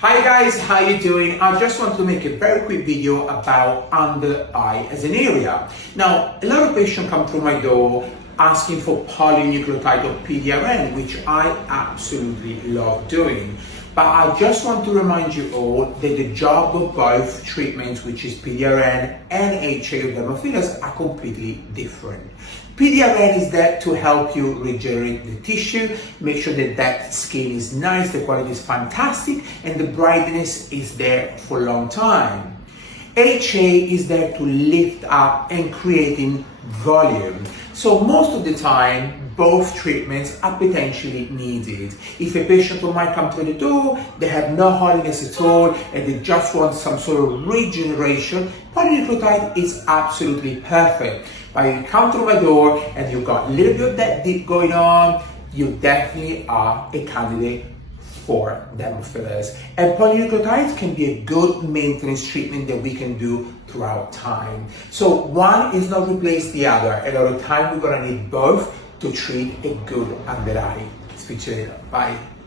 Hi guys, how you doing? I just want to make a very quick video about under eye as an area. Now, a lot of patients come through my door asking for polynucleotide or PDRN, which I absolutely love doing. But I just want to remind you all that the job of both treatments, which is PDRN and HA or dermal fillers, are completely different. PDRN is there to help you regenerate the tissue, make sure that that skin is nice, the quality is fantastic, and the brightness is there for a long time. HA is there to lift up and creating volume. So most of the time, both treatments are potentially needed. If a patient might come through the door, they have no hardness at all, and they just want some sort of regeneration, polynucleotide is absolutely perfect. But you come through my door and you've got a little bit of that dip going on, you definitely are a candidate for dermal fillers. And polynucleotides can be a good maintenance treatment that we can do throughout time. So one is not replace the other, and over time we're gonna need both to treat a good under eye. Speak to you later. Bye.